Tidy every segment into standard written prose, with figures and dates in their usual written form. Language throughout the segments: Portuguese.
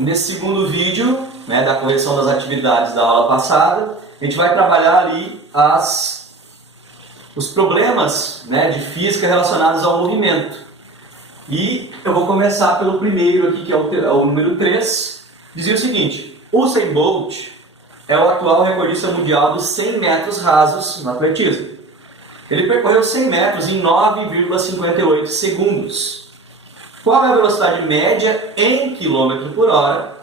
Nesse segundo vídeo, né, da correção das atividades da aula passada, a gente vai trabalhar ali os problemas, né, de física relacionados ao movimento. E eu vou começar pelo primeiro aqui, que é o número 3. Dizia o seguinte: Usain Bolt é o atual recordista mundial dos 100 metros rasos no atletismo. Ele percorreu 100 metros em 9,58 segundos. Qual é a velocidade média em km por hora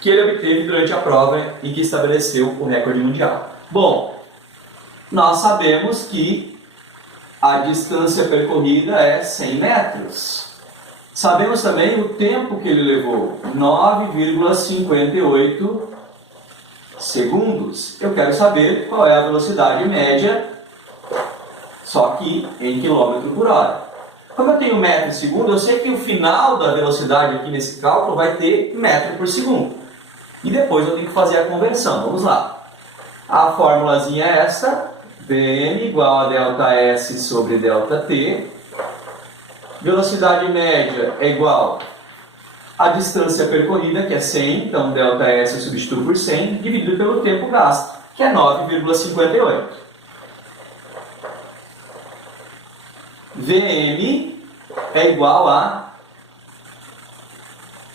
que ele obteve durante a prova em que estabeleceu o recorde mundial? Bom, nós sabemos que a distância percorrida é 100 metros. Sabemos também o tempo que ele levou, 9,58 segundos. Eu quero saber qual é a velocidade média, só que em km por hora. Como eu tenho metro por segundo, eu sei que o final da velocidade aqui nesse cálculo vai ter metro por segundo. E depois eu tenho que fazer a conversão. Vamos lá. A formulazinha é esta: Vm igual a ΔS sobre ΔT. Velocidade média é igual à distância percorrida, que é 100, então ΔS eu substituo por 100, dividido pelo tempo gasto, que é 9,58. Vm é igual a,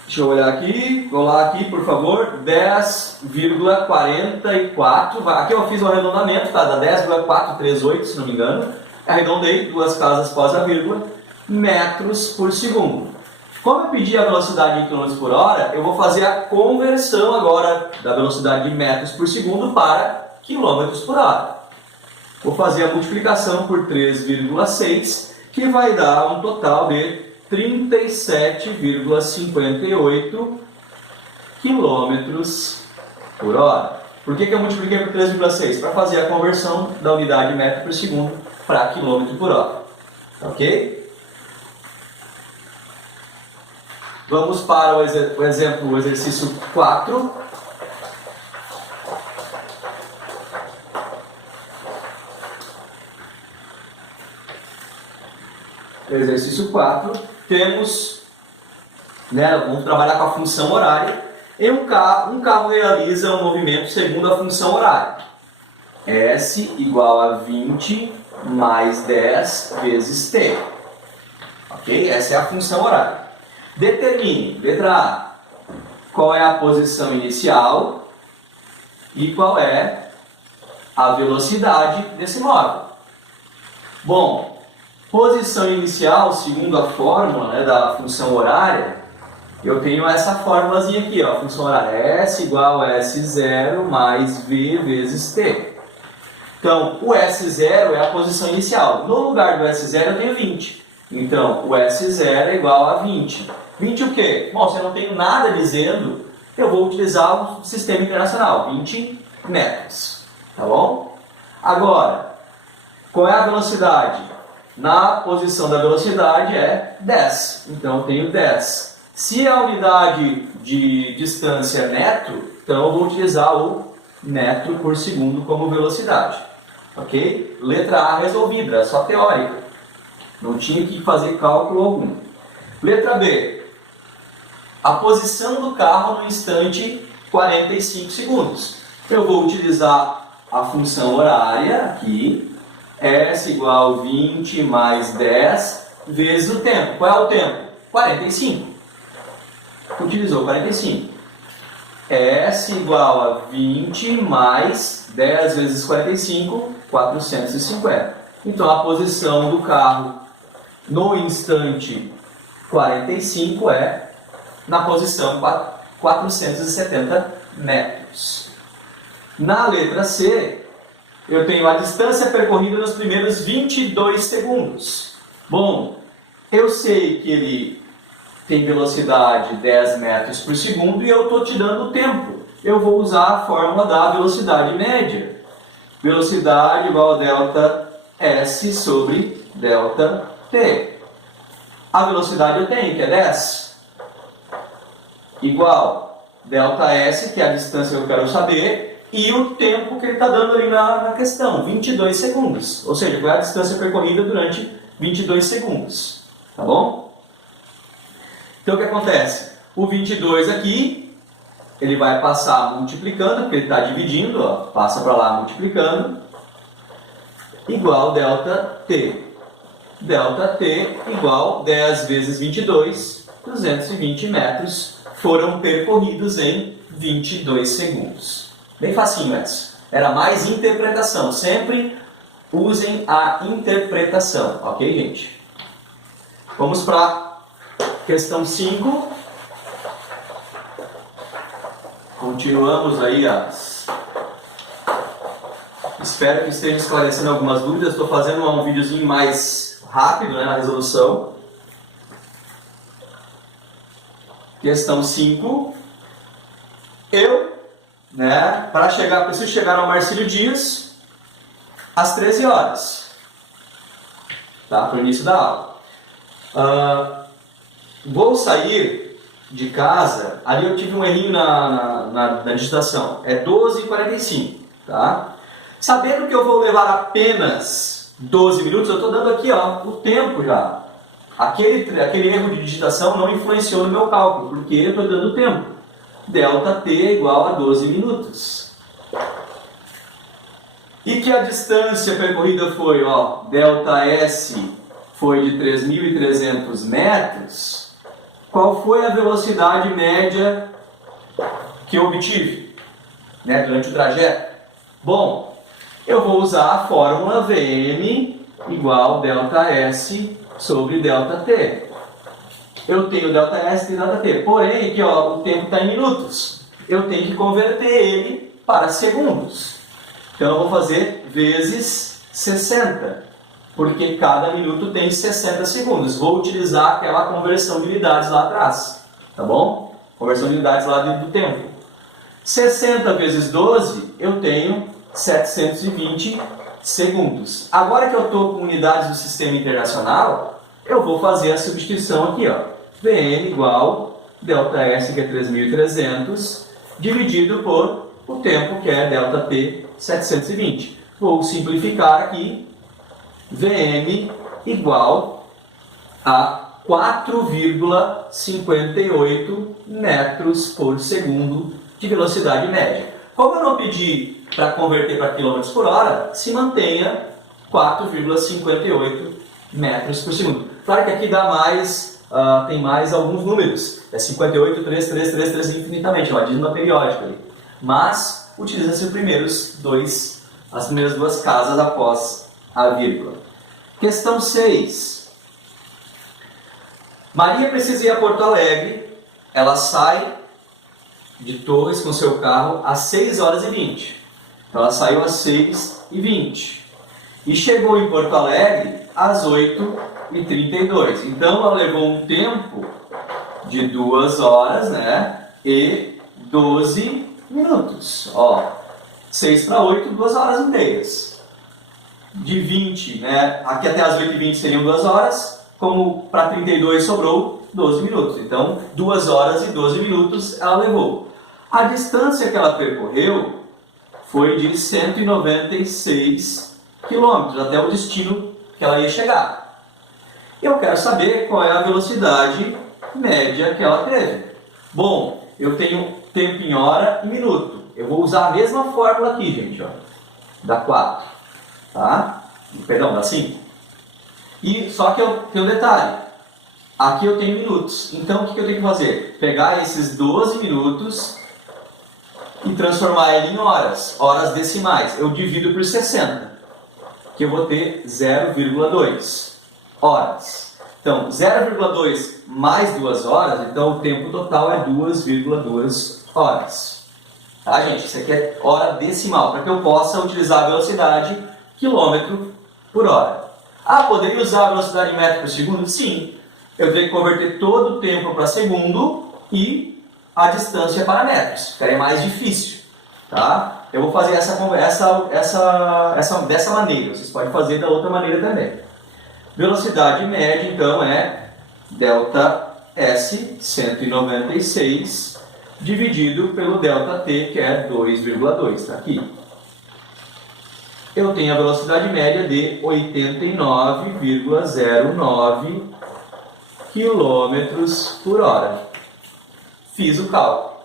deixa eu olhar aqui, colar aqui por favor, 10,44, aqui eu fiz um arredondamento, tá? Dá 10,438 se não me engano, arredondei duas casas após a vírgula, metros por segundo. Como eu pedi a velocidade em km por hora, eu vou fazer a conversão agora da velocidade de metros por segundo para quilômetros por hora. Vou fazer a multiplicação por 3,6, que vai dar um total de 37,58 quilômetros por hora. Por que eu multipliquei por 3,6? Para fazer a conversão da unidade metro por segundo para quilômetro por hora. Ok? Vamos para o exemplo, o exercício 4. Exercício 4, temos, né, vamos trabalhar com a função horária. E um carro realiza um movimento segundo a função horária. S igual a 20 mais 10 vezes T. Ok? Essa é a função horária. Determine, letra A, qual é a posição inicial e qual é a velocidade desse móvel. Bom, posição inicial, segundo a fórmula, né, da função horária, eu tenho essa fórmulazinha aqui, ó, a função horária S igual a S0 mais V vezes T. Então, o S0 é a posição inicial. No lugar do S0 eu tenho 20. Então, o S0 é igual a 20. 20 o quê? Bom, se eu não tenho nada dizendo, eu vou utilizar o sistema internacional, 20 metros. Tá bom? Agora, qual é a velocidade? Na posição da velocidade é 10. Então, eu tenho 10. Se a unidade de distância é metro, então eu vou utilizar o metro por segundo como velocidade. Ok? Letra A resolvida, é só teórica. Não tinha que fazer cálculo algum. Letra B. A posição do carro no instante 45 segundos. Eu vou utilizar a função horária aqui. S igual a 20 mais 10 vezes o tempo. Qual é o tempo? 45. Utilizou 45. S igual a 20 mais 10 vezes 45, 450. Então, a posição do carro no instante 45 é na posição 470 metros. Na letra C, eu tenho a distância percorrida nos primeiros 22 segundos. Bom, eu sei que ele tem velocidade 10 metros por segundo e eu estou te dando o tempo. Eu vou usar a fórmula da velocidade média. Velocidade igual a delta S sobre delta T. A velocidade eu tenho, que é 10, igual delta S, que é a distância que eu quero saber, e o tempo que ele está dando ali na questão, 22 segundos. Ou seja, qual é a distância percorrida durante 22 segundos. Tá bom? Então o que acontece? O 22 aqui, ele vai passar multiplicando, porque ele está dividindo, ó, passa para lá multiplicando, igual ΔT. ΔT igual 10 vezes 22, 220 metros, foram percorridos em 22 segundos. Bem facinho essa. Era mais interpretação. Sempre usem a interpretação, ok, gente? Vamos para questão 5. Continuamos aí Espero que esteja esclarecendo algumas dúvidas. Estou fazendo um videozinho mais rápido, né, na resolução. Questão 5. Preciso chegar ao Marcílio Dias às 13 horas. Tá? Para o início da aula. Vou sair de casa. Ali eu tive um errinho na digitação. É 12h45. Tá? Sabendo que eu vou levar apenas 12 minutos, eu estou dando aqui o tempo já. Aquele erro de digitação não influenciou no meu cálculo, porque eu estou dando o tempo. ΔT igual a 12 minutos. E que a distância percorrida foi, ΔS foi de 3.300 metros. Qual foi a velocidade média que eu obtive, durante o trajeto? Bom, eu vou usar a fórmula Vm igual ΔS sobre ΔT. Eu tenho ΔS e ΔT, porém aqui o tempo está em minutos. Eu tenho que converter ele para segundos. Então eu vou fazer vezes 60, porque cada minuto tem 60 segundos. Vou utilizar aquela conversão de unidades lá atrás, tá bom? Conversão de unidades lá dentro do tempo. 60 vezes 12, eu tenho 720 segundos. Agora que eu estou com unidades do sistema internacional, eu vou fazer a substituição aqui, Vm igual ΔS, que é 3.300, dividido por o tempo, que é ΔT, 720. Vou simplificar aqui. Vm igual a 4,58 metros por segundo de velocidade média. Como eu não pedi para converter para km por hora, se mantenha 4,58 metros por segundo. Claro que aqui dá mais, tem mais alguns números. É 58, 3, 3, 3, 3 infinitamente, é uma dízima periódica ali. Mas utiliza-se as primeiras duas casas após a vírgula. Questão 6. Maria precisa ir a Porto Alegre. Ela sai de Torres com seu carro às 6h20. Então ela saiu às 6h20. E chegou em Porto Alegre às 8h32. Então ela levou um tempo de 2 horas, e 12 minutos. 6 para 8, 2 horas inteiras. De 20, aqui até as 8h20 seriam 2 horas, como para 32 sobrou 12 minutos. Então, 2 horas e 12 minutos ela levou. A distância que ela percorreu foi de 196 quilômetros, até o destino que ela ia chegar. Eu quero saber qual é a velocidade média que ela teve. Bom, eu tenho tempo em hora e minuto. Eu vou usar a mesma fórmula aqui, gente, da 4, tá? Perdão, da 5. E só que eu tenho um detalhe. Aqui eu tenho minutos. Então o que eu tenho que fazer? Pegar esses 12 minutos e transformar ele em horas, horas decimais. Eu divido por 60, que eu vou ter 0,2 horas. Então, 0,2 mais 2 horas, então o tempo total é 2,2 horas. Tá, gente? Isso aqui é hora decimal, para que eu possa utilizar a velocidade quilômetro por hora. Poderia usar a velocidade metro por segundo? Sim. Eu teria que converter todo o tempo para segundo e a distância para metros. Ficaria mais difícil. Tá? Eu vou fazer essa dessa maneira. Vocês podem fazer da outra maneira também. Velocidade média, então, é ΔS 196 dividido pelo ΔT, que é 2,2. Está aqui. Eu tenho a velocidade média de 89,09 km por hora. fiz o cálculo.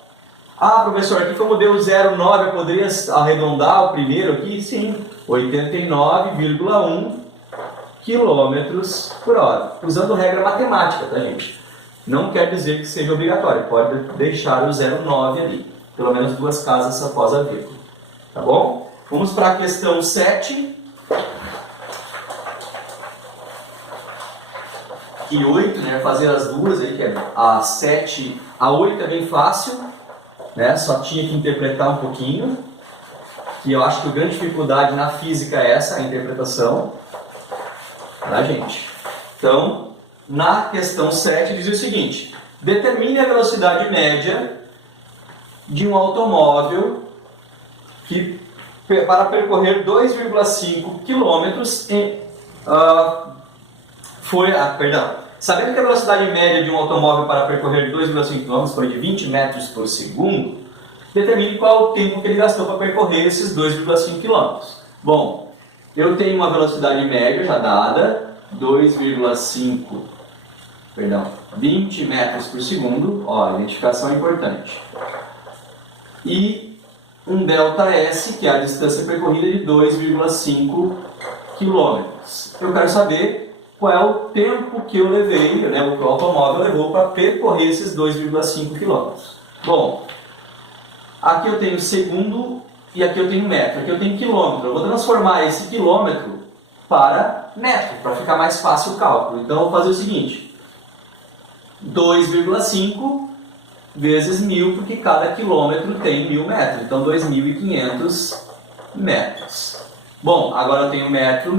Ah, professor, aqui como deu 0,9, eu poderia arredondar o primeiro aqui? Sim, 89,1 quilômetros por hora. Usando regra matemática, tá, gente? Não quer dizer que seja obrigatório, pode deixar o 0,9 ali, pelo menos 2 casas após a vírgula. Tá bom? Vamos para a questão 7. E 8, né? Fazer as duas aí, que é a 7, a 8 é bem fácil, né? Só tinha que interpretar um pouquinho. Que eu acho que a grande dificuldade na física é essa, a interpretação. Tá, gente? Então, na questão 7 diz o seguinte: determine a velocidade média de um automóvel que, para percorrer 2,5 km sabendo que a velocidade média de um automóvel para percorrer 2,5 km foi de 20 metros por segundo, determine qual o tempo que ele gastou para percorrer esses 2,5 km. Bom, eu tenho uma velocidade média já dada, 20 metros por segundo, ó, a identificação é importante. E um ΔS, que é a distância percorrida de 2,5 km. Eu quero saber qual é o tempo que eu levei, né, o que o automóvel levou para percorrer esses 2,5 km. Bom, aqui eu tenho segundo e aqui eu tenho metro, aqui eu tenho quilômetro. Eu vou transformar esse quilômetro para metro, para ficar mais fácil o cálculo. Então eu vou fazer o seguinte: 2,5 vezes 1000, porque cada quilômetro tem 1000 metros, então 2.500 metros. Bom, agora eu tenho metro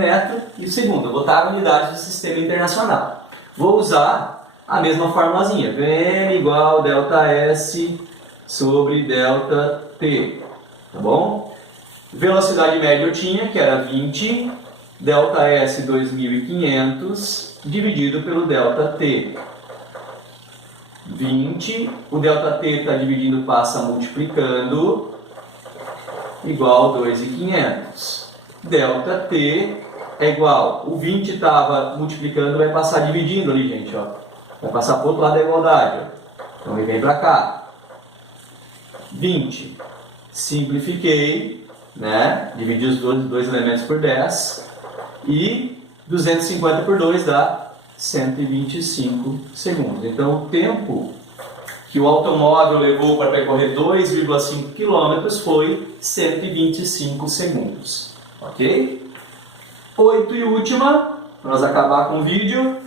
e segundo, eu vou botar a unidade do sistema internacional. Vou usar a mesma formulazinha, Vm igual ΔS sobre ΔT, tá bom? Velocidade média eu tinha, que era 20, ΔS 2.500, dividido pelo ΔT. 20, o ΔT está dividindo, passa multiplicando, igual 2.500. ΔT é igual, o 20 estava multiplicando, vai passar dividindo ali, gente, ó. Vai passar para o outro lado da igualdade, ó. Então ele vem para cá. 20, simplifiquei, né? Dividi os dois elementos por 10 e 250 por 2 dá 125 segundos. Então o tempo que o automóvel levou para percorrer 2,5 km foi 125 segundos. Ok? 8 e última, para nós acabar com o vídeo.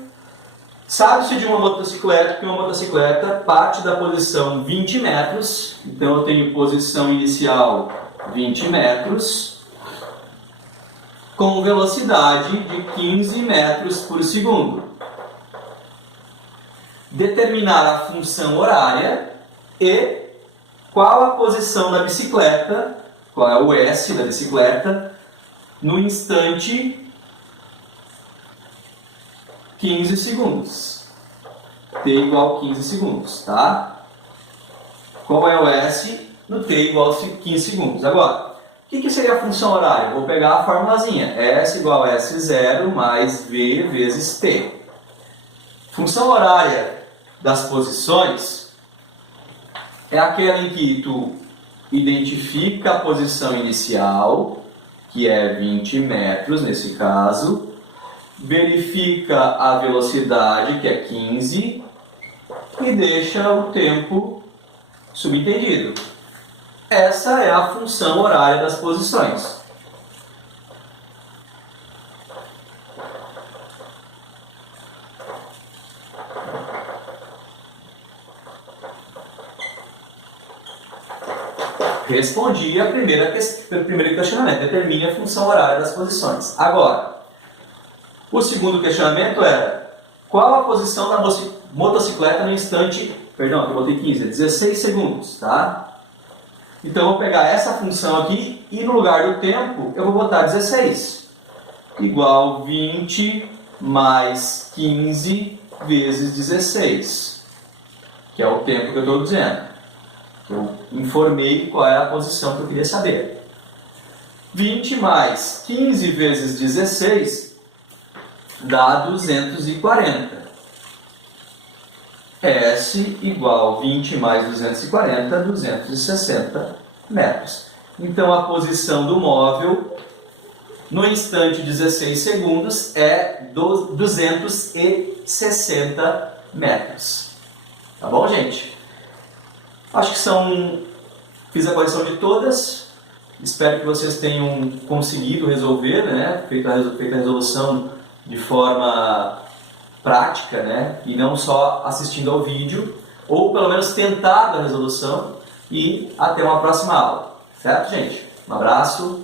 Sabe-se de uma motocicleta que uma motocicleta parte da posição 20 metros. Então eu tenho posição inicial 20 metros, com velocidade de 15 metros por segundo. Determinar a função horária e qual a posição da bicicleta, qual é o S da bicicleta, no instante 15 segundos. T igual 15 segundos, tá? Qual é o S no T igual a 15 segundos? Agora, o que seria a função horária? Vou pegar a formulazinha. S igual a S0 mais V vezes T. Função horária das posições é aquela em que tu identifica a posição inicial, que é 20 metros nesse caso, verifica a velocidade, que é 15, e deixa o tempo subentendido. Essa é a função horária das posições. Respondi a primeiro questionamento, determine a função horária das posições. Agora, o segundo questionamento era, qual a posição da motocicleta no instante, perdão, aqui eu botei 15, 16 segundos, tá? Então eu vou pegar essa função aqui e no lugar do tempo eu vou botar 16, igual 20 mais 15 vezes 16, que é o tempo que eu estou dizendo. Eu informei qual é a posição que eu queria saber. 20 mais 15 vezes 16 dá 240. S igual 20 mais 240, 260 metros. Então a posição do móvel no instante 16 segundos é 260 metros. Tá bom, gente? Acho que fiz a correção de todas. Espero que vocês tenham conseguido resolver, né? Feito a resolução de forma prática, né? E não só assistindo ao vídeo, ou pelo menos tentar a resolução. E até uma próxima aula. Certo, gente? Um abraço.